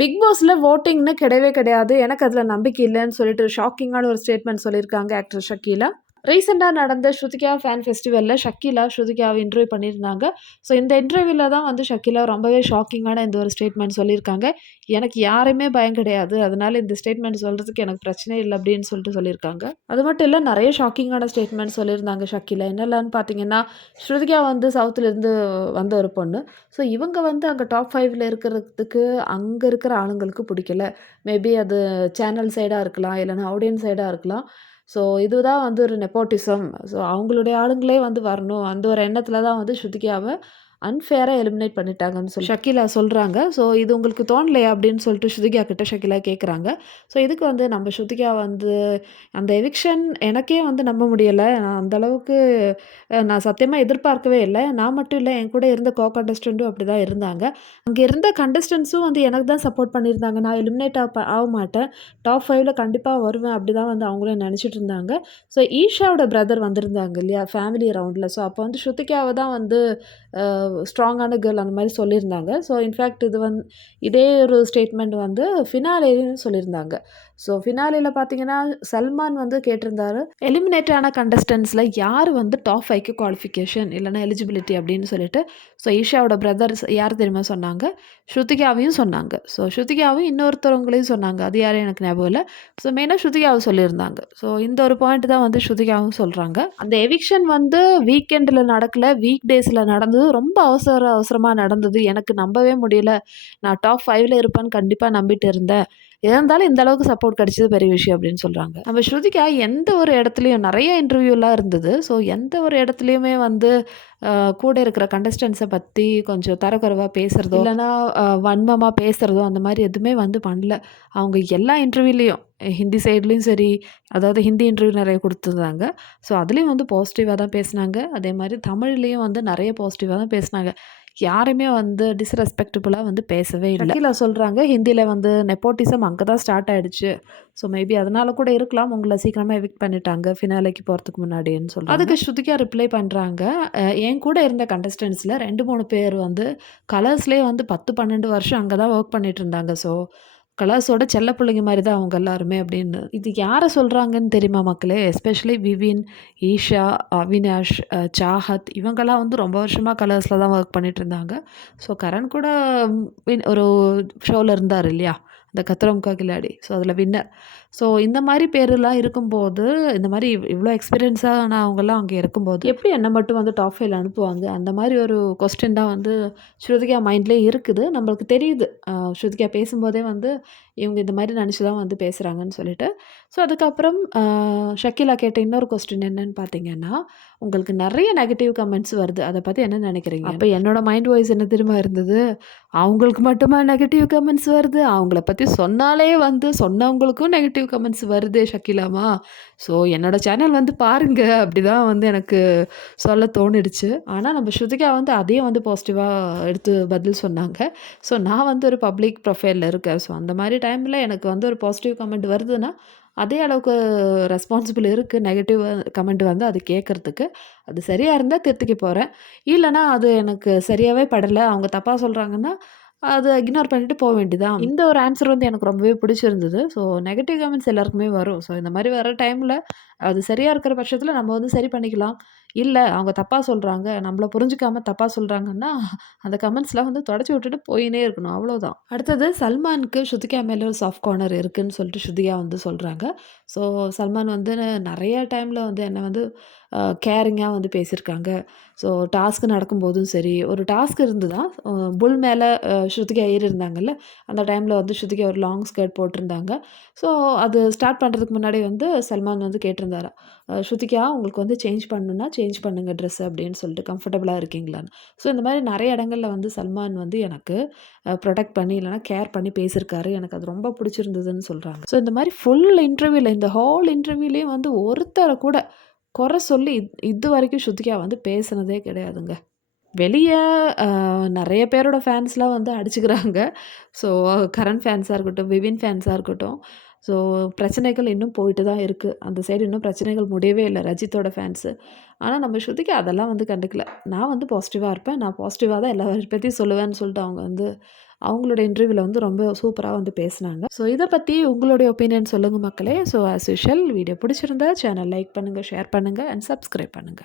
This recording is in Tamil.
பிக் பாஸ்ல வோட்டிங்ன்னு கிடையவே கிடையாது. எனக்கு அதில நம்பிக்கை இல்லன்னு சொல்லிட்டு ஷாக்கிங்கான ஒரு ஸ்டேட்மெண்ட் சொல்லியிருக்காங்க ஆக்டர் ஷக்கீலா. ரீசென்ட்டா நடந்த ஸ்ருதிகா ஃபேன் ஃபெஸ்டிவல்ல ஷக்கீலா, ஸ்ருதிகாவ இன்டர்வியூ பண்ணியிருந்தாங்க. ஸோ இந்த இன்டர்வியூல தான் வந்து ஷக்கீலா ரொம்பவே ஷாக்கிங்கான இந்த ஒரு ஸ்டேட்மெண்ட் சொல்லியிருக்காங்க. எனக்கு யாரையுமே பயம் கிடையாது. அதனால இந்த ஸ்டேட்மெண்ட் சொல்றதுக்கு எனக்கு பிரச்சனையே இல்ல அப்படின்னு சொல்லிட்டு சொல்லியிருக்காங்க. அது மட்டும் இல்ல நெறைய ஷாக்கிங்கான ஸ்டேட்மெண்ட் சொல்லியிருந்தாங்க ஷக்கீலா. என்னலான்னு பார்த்தீங்கன்னா, ஸ்ருதிகா வந்து சவுத்லேருந்து வந்த ஒரு பொண்ணு. ஸோ இவங்க வந்து அங்க டாப் 5ல இருக்கிறதுக்கு அங்க இருக்கிற ஆளுங்களுக்கு பிடிக்கல. மேபி அது சேனல் சைடா இருக்கலாம். இல்லன்னா ஆடியன்ஸ் சைடா இருக்கலாம். ஸோ இதுதான் வந்து ஒரு நெப்போட்டிசம். ஸோ அவங்களுடைய ஆளுங்களே வந்து வரணும். அந்த ஒரு எண்ணத்தில தான் வந்து ஸ்ருதிகாவ அன்ஃபேரா எலிமினேட் பண்ணிட்டாங்கன்னு சொல்லி ஷக்கீலா சொல்றாங்க. ஸோ இது உங்களுக்கு தோணலையா? அப்படின்னு சொல்லிட்டு ஸ்ருதிகா கிட்ட ஷக்கீலா கேட்குறாங்க. ஸோ இதுக்கு வந்து நம்ம ஸ்ருதிகா வந்து அந்த எவிக்ஷன் எனக்கே வந்து நம்ப முடியல. நான் அந்த அளவுக்கு நான் சத்தியமா எதிர்பார்க்கவே இல்ல. நான் மட்டும் இல்ல, என் கூட இருந்த கண்டஸ்டன்ட்டும் அப்படிதான் இருந்தாங்க. அங்க இருந்த கண்டஸ்டன்ட்ஸும் வந்து எனக்கு தான் சப்போர்ட் பண்ணியிருந்தாங்க. நான் எலிமினேட் ஆக மாட்டேன். டாப் 5ல கண்டிப்பா வருவேன். அப்படிதான் வந்து அவங்களும் நெனச்சிட்டு இருந்தாங்க. ஸோ ஈஷாவோட பிரதர் வந்திருந்தாங்க இல்லையா? ஃபேமிலி ரவுண்ட்ல. ஸோ அப்போ வந்து ஸ்ருதிகாவ தான் வந்து ஸ்ட்ராங்கான கேர்ள் அந்த மாரி சொல்லியிருந்தாங்க. ஸோ இன்ஃபேக்ட் இதே ஒரு ஸ்டேட்மெண்ட் வந்து ஃபினாலேயும் சொல்லியிருந்தாங்க. ஸோ ஃபினாலேல பார்த்தீங்கன்னா, சல்மான் வந்து கேட்டிருந்தாரு, எலிமினேட் ஆன கண்டஸ்டன்ட்ஸ்ல யார் வந்து டாப் 5க்கு குவாலிஃபிகேஷன் இல்லன்னா எலிஜிபிலிட்டி அப்படின்னு சொல்லிட்டு. ஸோ ஈஷாவோட பிரதர்ஸ் யார் தெரியுமா சொன்னாங்க? ஸ்ருதிகாவையும் சொன்னாங்க. ஸோ ஸ்ருதிகாவும் இன்னொருத்தவங்களையும் சொன்னாங்க. அது யாரும் எனக்கு ஞாபகம் இல்ல. ஸோ மெயினா ஸ்ருதிகாவ சொல்லியிருந்தாங்க. ஸோ இந்த ஒரு பாயிண்ட் தான் வந்து ஸ்ருதிகாவும் சொல்றாங்க. அந்த எவிக்ஷன் வந்து வீக்கெண்ட்ல நடக்கல, வீக் டேஸ்ல நடந்தது. ரொம்ப அவசரமா நடந்தது. எனக்கு நம்பவே முடியல. நான் டாப் 5ல இருப்பேன்னு கண்டிப்பா நம்பிட்டு இருந்தேன். இருந்தாலும் இந்த அளவுக்கு சப்போர்ட் கிடைச்சது பெரிய விஷயம் அப்படின்னு சொல்றாங்க. நம்ம ஸ்ருதிகா எந்த ஒரு இடத்துலயும் நெறைய இன்டர்வியூலாம் இருந்தது. ஸோ எந்த ஒரு இடத்துலயுமே வந்து கூட இருக்கிற கண்டஸ்டன்ட்ஸ பத்தி கொஞ்சம் தரக்குறைவா பேசுறதோ, இல்லன்னா வன்மமா பேசுறதோ அந்த மாரி எதுவுமே வந்து பண்ணல. அவங்க எல்லா இன்டர்வியூலயும் ஹிந்தி சைட்லயும் சரி, அதாவது ஹிந்தி இன்டர்வியூ நெறைய குடுத்துருந்தாங்க. ஸோ அதுலயும் வந்து பாசிட்டிவா தான் பேசுனாங்க. அதே மாரி தமிழ்லயும் வந்து நெறைய பாசிட்டிவா தான் பேசுனாங்க. யாருமே வந்து டிஸ்ரெஸ்பெக்டபுளா வந்து பேசவே இல்ல. ஷக்கீலா சொல்றாங்க, ஹிந்தில வந்து நெப்போட்டிசம் அங்க தான் ஸ்டார்ட் ஆயிடுச்சு. ஸோ மேபி அதனால கூட இருக்கலாம். உங்கள சீக்கிரமா எவிக்ட் பண்ணிட்டாங்க. ஃபினாலேக்கு போறதுக்கு முன்னாடின்னு சொல்றாங்க. அதுக்கு ஸ்ருதிகா ரிப்ளை பண்றாங்க. என் கூட இருந்த கண்டஸ்டன்ட்ஸ்ல 2, 3 பேர் வந்து கலர்ஸ்லயே வந்து 10, 12 வருஷம் அங்க தான் வொர்க் பண்ணிட்டு இருந்தாங்க. ஸோ கலர்ஸோட செல்ல பிள்ளைங்க மாரி தான் அவங்க எல்லாருமே அப்படின்னு. இது யார சொல்றாங்கன்னு தெரியுமா மக்களே? எஸ்பெஷலி விவின், ஈஷா, அவினாஷ், சாஹத் இவங்கலாம் வந்து ரொம்ப வருஷமா கலர்ஸ்ல தான் வொர்க் பண்ணிட்டு இருந்தாங்க. ஸோ கரண் கூட ஒரு ஷோல இருந்தாரு இல்லையா? அந்த கத்ரோம் கா கில்லாடி. ஸோ அதில வின்னர். ஸோ இந்த மாரி பேருலாம் இருக்கும்போது, இந்த மாரி இவ்ளோ எக்ஸ்பீரியன்ஸானவங்கலாம் அங்க இருக்கும்போது, எப்படி என்ன மட்டும் வந்து டாப் 5ல அனுப்புவாங்க? அந்த மாரி ஒரு கொஸ்டின் தான் வந்து ஸ்ருதிகா மைண்ட்லயே இருக்குது. நம்மளுக்கு தெரியுது. ஸ்ருதிகா பேசும்போதே வந்து, இவங்க இந்த மாரி நெனச்சு தான் வந்து பேசுறாங்கன்னு சொல்லிட்டு. ஸோ அதுக்கப்புறம் ஷக்கீலா கேட்ட இன்னொரு கொஸ்டின் என்னன்னு பார்த்தீங்கன்னா, உங்களுக்கு நெறைய நெகட்டிவ் கமெண்ட்ஸ் வருது. அத பத்தி என்ன நெனைக்கிறீங்க? அப்ப என்னோட மைண்ட் வாய்ஸ் என்ன தெரியுமா இருந்தது? அவங்களுக்கு மட்டுமா நெகட்டிவ் கமெண்ட்ஸ் வருது? அவங்கள பத்தி சொன்னாலே வந்து சொன்னவங்களுக்கும் நெகட்டிவ் கமெண்ட்ஸ் வருதே ஷக்கீலாம்மா. ஸோ என்னோட சேனல் வந்து பாருங்க. அப்படிதான் வந்து எனக்கு சொல்ல தோணிடுச்சு. ஆனா நம்ம ஸ்ருதிகா வந்து அதையும் வந்து பாசிட்டிவா எடுத்து பதில் சொன்னாங்க. ஸோ நான் வந்து ஒரு பப்ளிக் ப்ரொஃபைல்ல இருக்கேன். ஸோ அந்த மாரி டைம்ல எனக்கு வந்து ஒரு பாசிட்டிவ் கமெண்ட் வருதுன்னா, அதே அளவுக்கு ரெஸ்பான்சிபிள் இருக்கு. நெகட்டிவ் கமெண்ட் வந்து அது கேட்கறதுக்கு. அது சரியா இருந்தா திருத்திக்க போறேன். இல்லன்னா அது எனக்கு சரியாவே படல. அவங்க தப்பா சொல்றாங்கன்னா, அத இக்னோர் பண்ணிட்டு போ வேண்டியதான். இந்த ஒரு ஆன்சர் வந்து எனக்கு ரொம்பவே பிடிச்சிருந்தது. ஸோ நெகட்டிவ் கமெண்ட்ஸ் எல்லாருக்குமே வரும். ஸோ இந்த மாரி வர டைம்ல அது சரியா இருக்கிற பட்சத்தில நம்ம வந்து சரி பண்ணிக்கலாம். இல்ல அவங்க தப்பா சொல்றாங்க, நம்மள புரிஞ்சுக்காம தப்பா சொல்றாங்கன்னா, அந்த கமெண்ட்ஸ்லாம் வந்து தொடச்சு விட்டுட்டு போயின்னே இருக்கணும். அவ்வளோதான். அடுத்தது சல்மானுக்கு ஸ்ருதிகா மேல ஒரு சாஃப்ட் கார்னர் இருக்குன்னு சொல்லிட்டு ஸ்ருதிகா வந்து சொல்றாங்க. ஸோ சல்மான் வந்து நெறைய டைம்ல வந்து என்ன வந்து கேரிங்கா வந்து பேசியிருக்காங்க. ஸோ டாஸ்க் நடக்கும்போதும் சரி, ஒரு டாஸ்க் இருந்துதான். புல் மேல ஸ்ருதிகா ஏறி இருந்தாங்கல்ல, அந்த டைம்ல வந்து ஸ்ருதிகா ஒரு லாங் ஸ்கர்ட் போட்டிருந்தாங்க. ஸோ அது ஸ்டார்ட் பண்றதுக்கு முன்னாடி வந்து சல்மான் வந்து கேட்டிருந்தாராம். "ஸ்ருதிகா உங்களுக்கு வந்து சேஞ்ச் பண்ணணும்னா சேஞ்ச் பண்ணுங்க ட்ரெஸ்" அப்படின்னு சொல்லிட்டு கம்ஃபர்டபுளா இருக்கீங்களான்னு. ஸோ இந்த மாரி நெறைய இடங்கள்ல வந்து சல்மான் வந்து எனக்கு ப்ரொடெக்ட் பண்ணி இல்லன்னா கேர் பண்ணி பேசியிருக்காரு. எனக்கு அது ரொம்ப பிடிச்சிருந்ததுன்னு சொல்றாங்க. ஸோ இந்த மாரி ஃபுல் இன்டர்வியூல இந்த ஹோல் இன்டர்வியூலயும் வந்து ஒருத்தர கூட குறை சொல்லி இதுவரைக்கும் ஸ்ருதிகா வந்து பேசினதே கிடையாதுங்க. வெளிய அ நெறைய பேரோட ஃபேன்ஸ்லாம் வந்து அடிச்சுக்கிறாங்க. ஸோ கரண் ஃபேன்ஸா இருக்கட்டும், விவின் ஃபேன்ஸா இருக்கட்டும். ஸோ பிரச்சனைகள் இன்னும் போயிட்டு தான் இருக்கு. அந்த சைடு இன்னும் பிரச்சனைகள் முடியவே இல்ல. ரஜித்தோட ஃபேன்ஸு. ஆனா நம்ம ஸ்ருதிகா அதெல்லாம் வந்து கண்டுக்கல. நான் வந்து பாசிட்டிவா இருப்பேன். நான் பாசிட்டிவா தான் எல்லா பத்தியும் சொல்லுவேன்னு சொல்லிட்டு அவங்க வந்து அவங்களோட இன்டர்வியூல வந்து ரொம்ப சூப்பரா வந்து பேசினாங்க. ஸோ இத பத்தி உங்களுடைய ஒப்பீனியன் சொல்லுங்க மக்களே. ஸோ ஆஸ் யூசுவல் வீடியோ பிடிச்சிருந்தா சேனல் லைக் பண்ணுங்க, ஷேர் பண்ணுங்க அண்ட் சப்ஸ்கிரைப் பண்ணுங்க.